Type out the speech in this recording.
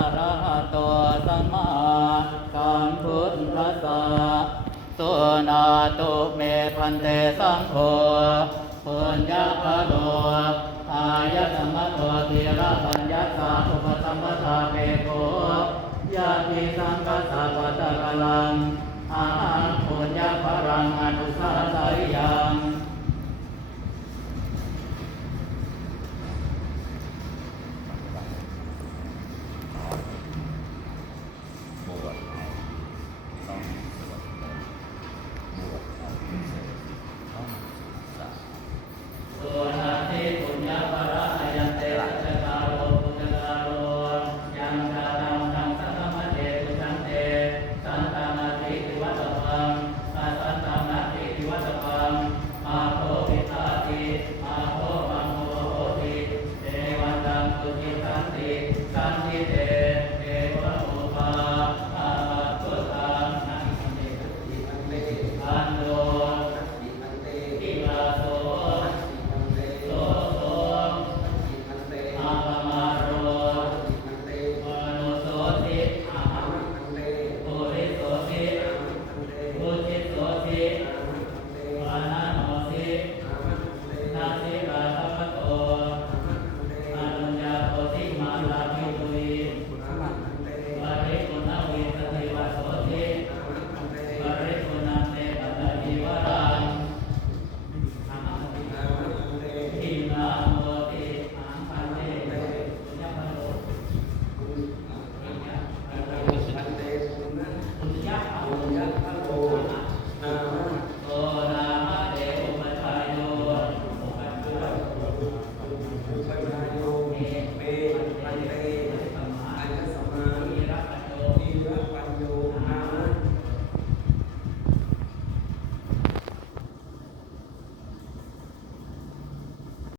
อะระหะโตสัมมาสัมพุทธัสสะสุนาตุเมพันเตสังโฆปุญญาภโลอายตมะโตติระปัญญาสาอุปสัมปทาเปโกยะติสังกัสสะปัตตะกะลังอาหังปุญญาภรังอนุสาสาริยัง